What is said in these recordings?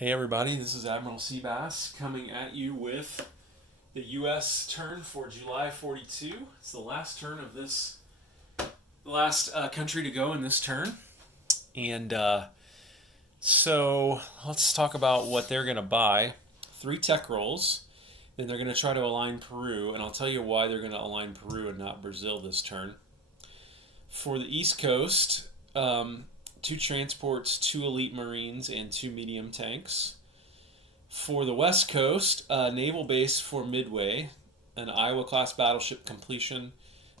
Hey everybody, this is Admiral Seabass coming at you with the U.S. turn for July 42. It's the last turn of this, the last country to go in this turn. And so let's talk about what they're going to buy. 3 tech rolls, then they're going to try to align Peru, and I'll tell you why they're going to align Peru and not Brazil this turn. For the East Coast, 2 transports, 2 elite marines, and 2 medium tanks. For the West Coast, a naval base for Midway, an Iowa-class battleship completion,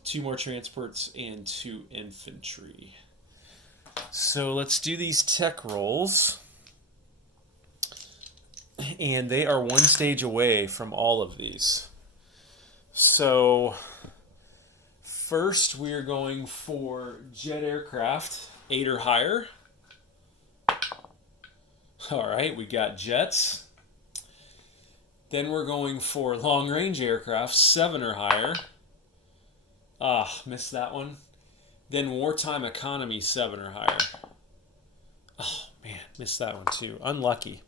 2 more transports, and 2 infantry. So let's do these tech rolls. And they are 1 stage away from all of these. So first we're going for jet aircraft. 8 or higher. Alright, we got jets. Then we're going for long-range aircraft, 7 or higher. Missed that one. Then wartime economy, 7 or higher. Oh, man, missed that one too. Unlucky.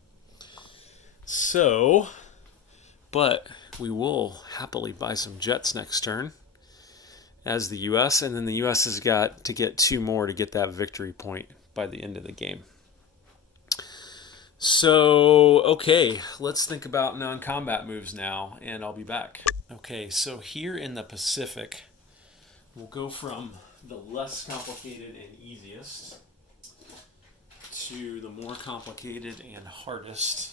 So, but we will happily buy some jets next turn as the U.S., and then the U.S. has got to get 2 more to get that victory point by the end of the game. So, okay, let's think about non-combat moves now, and I'll be back. Okay, so here in the Pacific, we'll go from the less complicated and easiest to the more complicated and hardest.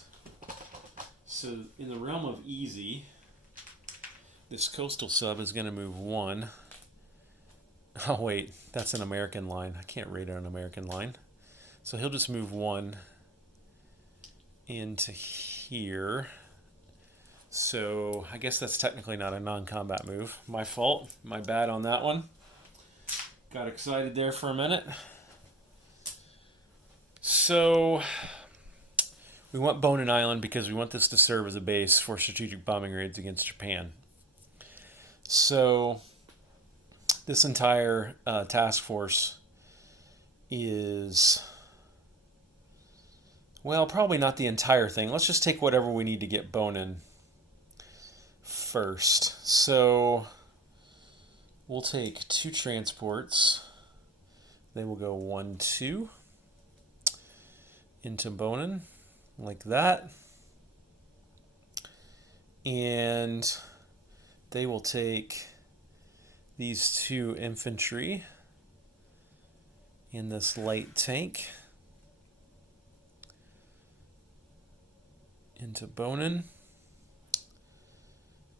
So, in the realm of easy, this coastal sub is going to move 1. Oh, wait, that's an American line. I can't rate an American line. So he'll just move 1 into here. So I guess that's technically not a non-combat move. My fault. My bad on that one. Got excited there for a minute. So we want Bonin Island because we want this to serve as a base for strategic bombing raids against Japan. So this entire task force is, well, probably not the entire thing. Let's just take whatever we need to get Bonin first. So we'll take 2 transports. They will go 1, 2 into Bonin, like that. And they will take these 2 infantry in this light tank into Bonin.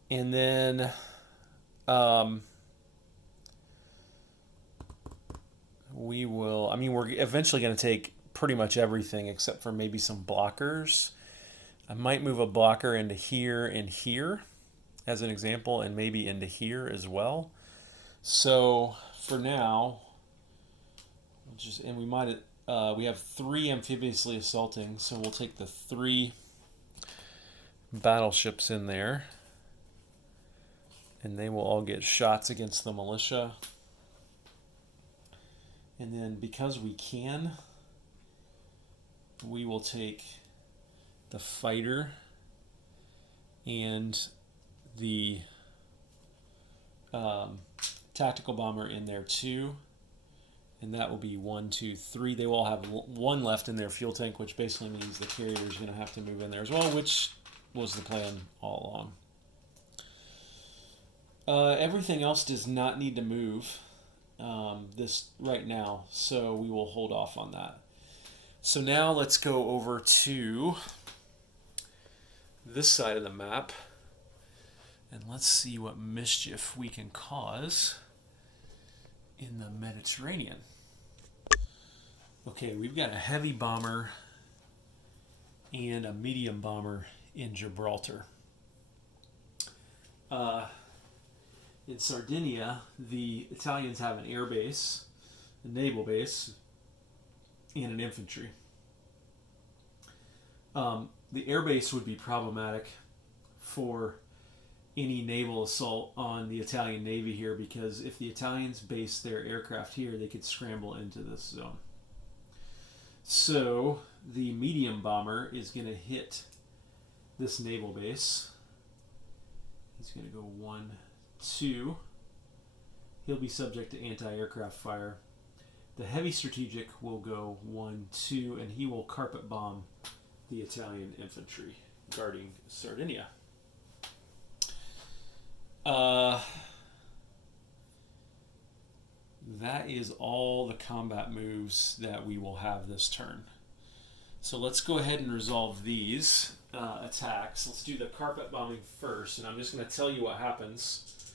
And then we're eventually going to take pretty much everything except for maybe some blockers. I might move a blocker into here and here as an example, and maybe into here as well. So for now, we have 3 amphibiously assaulting, so we'll take the 3 battleships in there, and they will all get shots against the militia. And then because we can, we will take the fighter and the tactical bomber in there too, and that will be 1, 2, 3. They will all have 1 left in their fuel tank, which basically means the carrier is going to have to move in there as well, which was the plan all along. Everything else does not need to move this right now, so we will hold off on that. So now let's go over to this side of the map, and let's see what mischief we can cause in the Mediterranean. Okay, we've got a heavy bomber and a medium bomber in Gibraltar. In Sardinia, the Italians have an air base, a naval base, and an infantry. The air base would be problematic for any naval assault on the Italian Navy here, because if the Italians base their aircraft here, they could scramble into this zone. So the medium bomber is going to hit this naval base. He's going to go 1, 2. He'll be subject to anti-aircraft fire. The heavy strategic will go 1, 2, and he will carpet bomb the Italian infantry guarding Sardinia. That is all the combat moves that we will have this turn. So let's go ahead and resolve these attacks. Let's do the carpet bombing first, and I'm just going to tell you what happens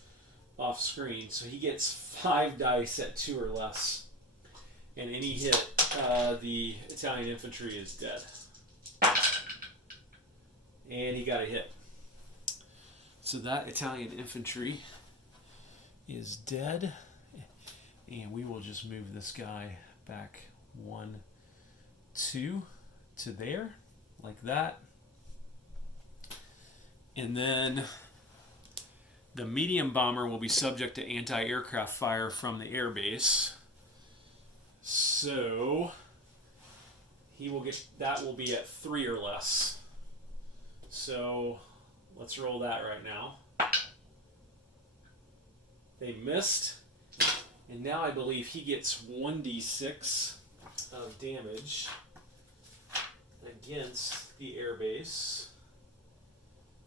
off screen. So he gets 5 dice at 2 or less, and any hit, the Italian infantry is dead. And he got a hit. So that Italian infantry is dead. And we will just move this guy back 1, 2 to there, like that. And then the medium bomber will be subject to anti-aircraft fire from the air base. So he will get, that will be at 3 or less. So let's roll that right now. They missed. And now I believe he gets 1d6 of damage against the air base.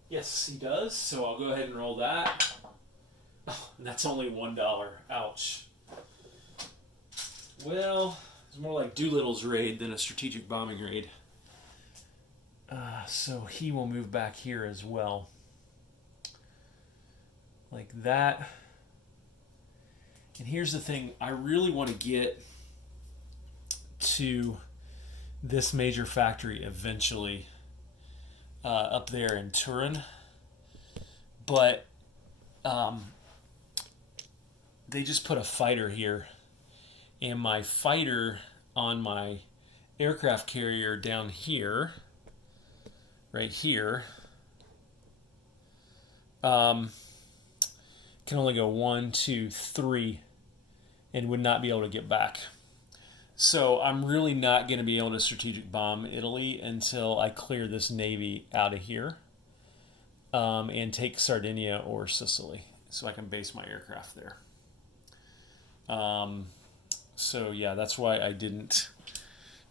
Yes, he does. So I'll go ahead and roll that. Oh, and that's only $1. Ouch. Well, it's more like Doolittle's raid than a strategic bombing raid. So he will move back here as well. Like that. And here's the thing, I really want to get to this major factory eventually up there in Turin. But they just put a fighter here. And my fighter on my aircraft carrier down here, right here, can only go 1, 2, 3, and would not be able to get back. So I'm really not going to be able to strategic bomb Italy until I clear this navy out of here and take Sardinia or Sicily, so I can base my aircraft there. So yeah, that's why I didn't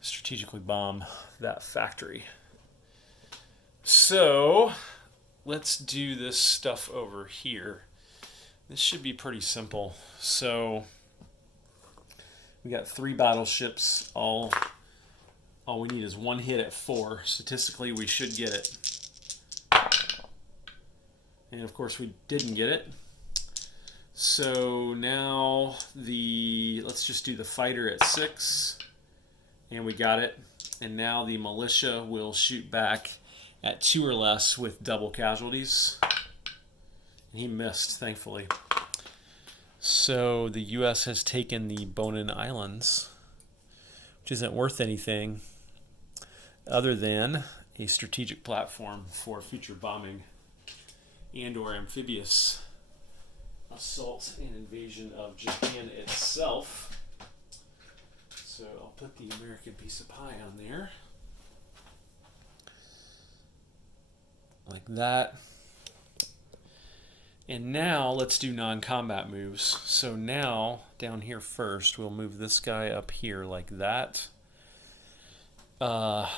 strategically bomb that factory. So let's do this stuff over here. This should be pretty simple. So we got 3 battleships. All we need is 1 hit at 4. Statistically, we should get it. And of course, we didn't get it. So now let's just do the fighter at 6, and we got it. And now the militia will shoot back at 2 or less with double casualties. And he missed, thankfully. So the U.S. has taken the Bonin Islands, which isn't worth anything other than a strategic platform for future bombing and or amphibious assault and invasion of Japan itself. So I'll put the American piece of pie on there. Like that. And now let's do non-combat moves. So now, down here first, we'll move this guy up here like that. Let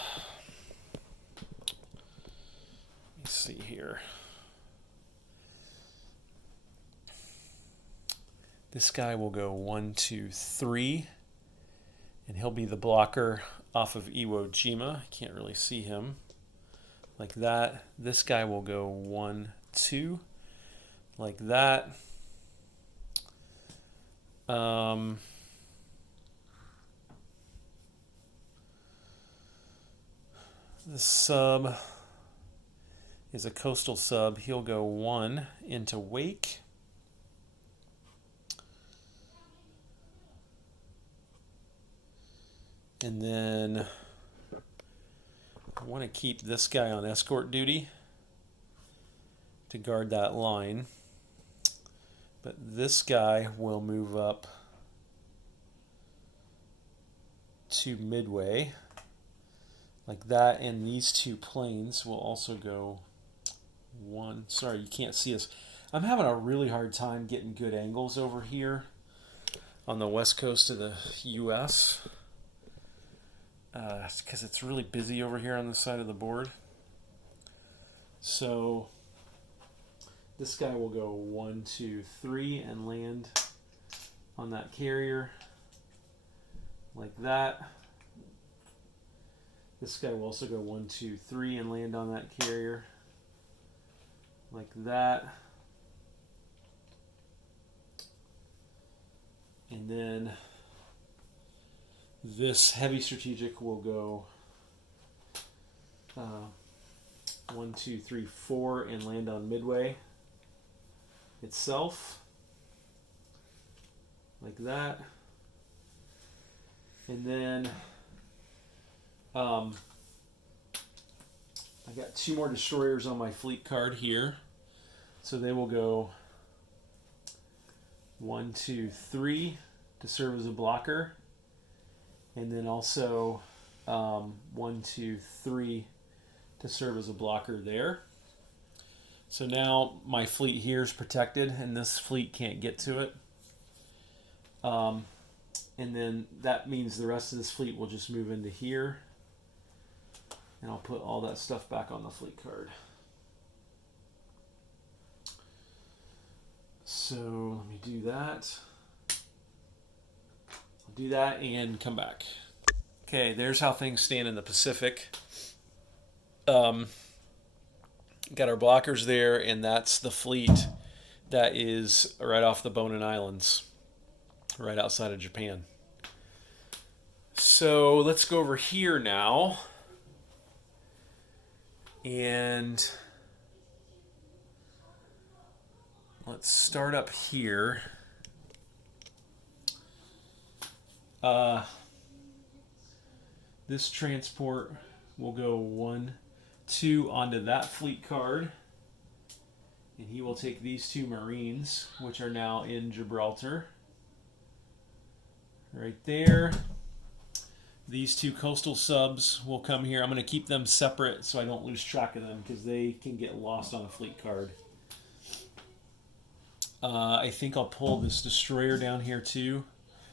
me see here. This guy will go 1, 2, 3. And he'll be the blocker off of Iwo Jima. Can't really see him. Like that. This guy will go 1, 2. Like that. This sub is a coastal sub. He'll go 1 into Wake. And then I want to keep this guy on escort duty to guard that line. But this guy will move up to Midway. like that, and these two planes will also go one. Sorry, you can't see us. I'm having a really hard time getting good angles over here on the west coast of the U.S. Because it's really busy over here on the side of the board. So this guy will go 1, 2, 3 and land on that carrier like that. This guy will also go 1, 2, 3 and land on that carrier like that. And then this heavy strategic will go 1, 2, 3, 4 and land on Midway itself like that. And then I got 2 more destroyers on my fleet card here, so they will go 1, 2, 3 to serve as a blocker, and then also 1, 2, 3 to serve as a blocker there. So now my fleet here is protected, and this fleet can't get to it. And then that means the rest of this fleet will just move into here. And I'll put all that stuff back on the fleet card. So let me do that. I'll do that and come back. Okay, there's how things stand in the Pacific. Got our blockers there, and that's the fleet that is right off the Bonin Islands, right outside of Japan. So let's go over here now. And let's start up here. This transport will go 1, 2 onto that fleet card. And he will take these 2 Marines, which are now in Gibraltar. Right there. These 2 coastal subs will come here. I'm going to keep them separate so I don't lose track of them because they can get lost on a fleet card. I think I'll pull this destroyer down here too.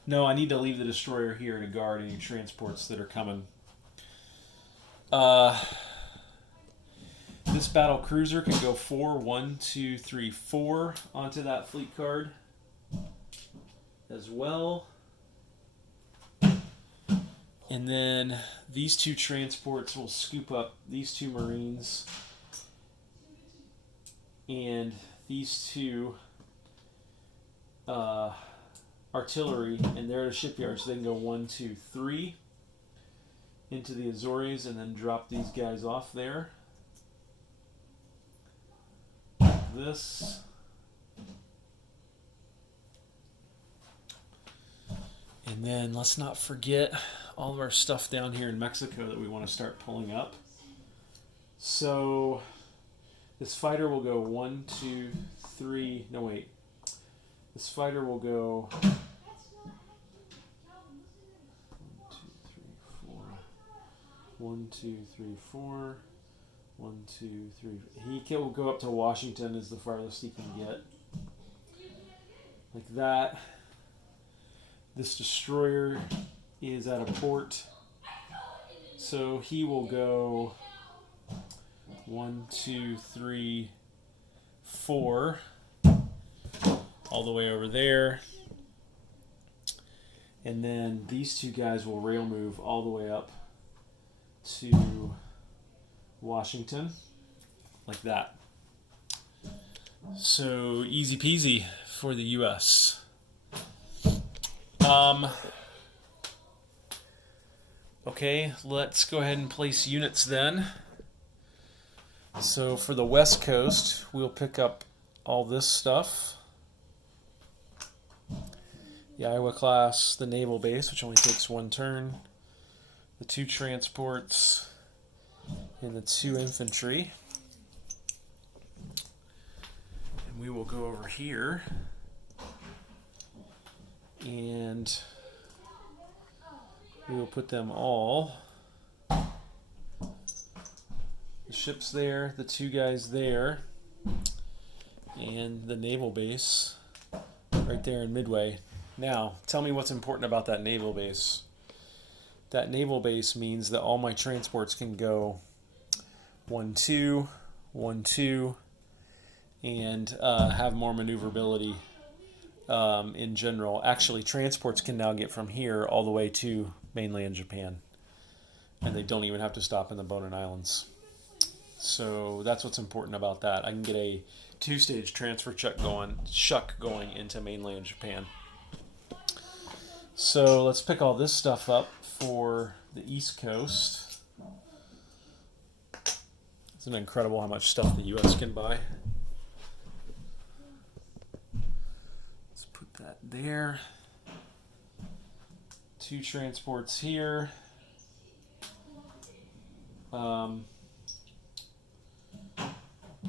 No, I need to leave the destroyer here to guard any transports that are coming. This battle cruiser can go 4, 1, 2, 3, 4 onto that fleet card as well. And then these 2 transports will scoop up these 2 Marines and these 2 artillery, and they're at a shipyard, so they can go 1, 2, 3 into the Azores and then drop these guys off there. This. And then let's not forget all of our stuff down here in Mexico that we want to start pulling up. So this fighter will go 1, 2, 3. No, wait. This fighter will go 1, 2, 3, 4. 1, 2, 3. He will go up to Washington is the farthest he can get. Like that. This destroyer is at a port, so he will go 1, 2, 3, 4 all the way over there, and then these 2 guys will rail move all the way up to Washington like that. So easy peasy for the US. Okay, let's go ahead and place units then. So for the West Coast, we'll pick up all this stuff. The Iowa class, the naval base, which only takes 1 turn, the 2 transports, and the 2 infantry. And we will go over here and we will put them all ship's there, the two guys there, and the naval base right there in Midway. Now, tell me what's important about that naval base. That naval base means that all my transports can go 1-2, 1-2, and have more maneuverability in general. Actually, transports can now get from here all the way to mainland Japan, and they don't even have to stop in the Bonin Islands. So that's what's important about that. I can get a 2-stage transfer shuck going into mainland Japan. So let's pick all this stuff up for the East Coast. It's incredible how much stuff the U.S. can buy. Let's put that there. 2 transports here.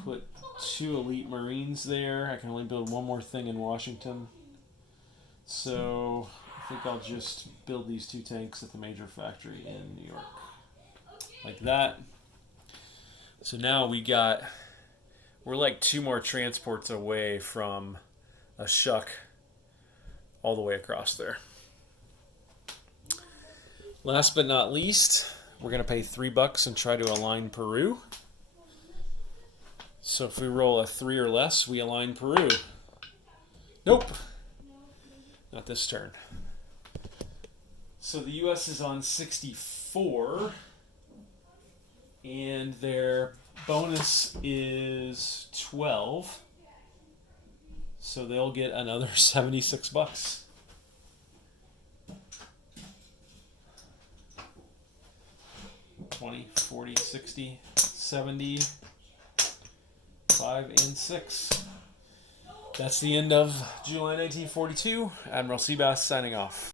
Put 2 elite Marines there. I can only build one more thing in Washington. So I think I'll just build these 2 tanks at the major factory in New York. Like that. So now we're like 2 more transports away from a shuck all the way across there. Last but not least, we're going to pay $3 and try to align Peru. So if we roll a 3 or less, we align Peru. Nope. Not this turn. So the U.S. is on 64, and their bonus is 12. So they'll get another $76. $20, $40, $60, $70, 5, and 6. That's the end of July 1942. Admiral Seabass signing off.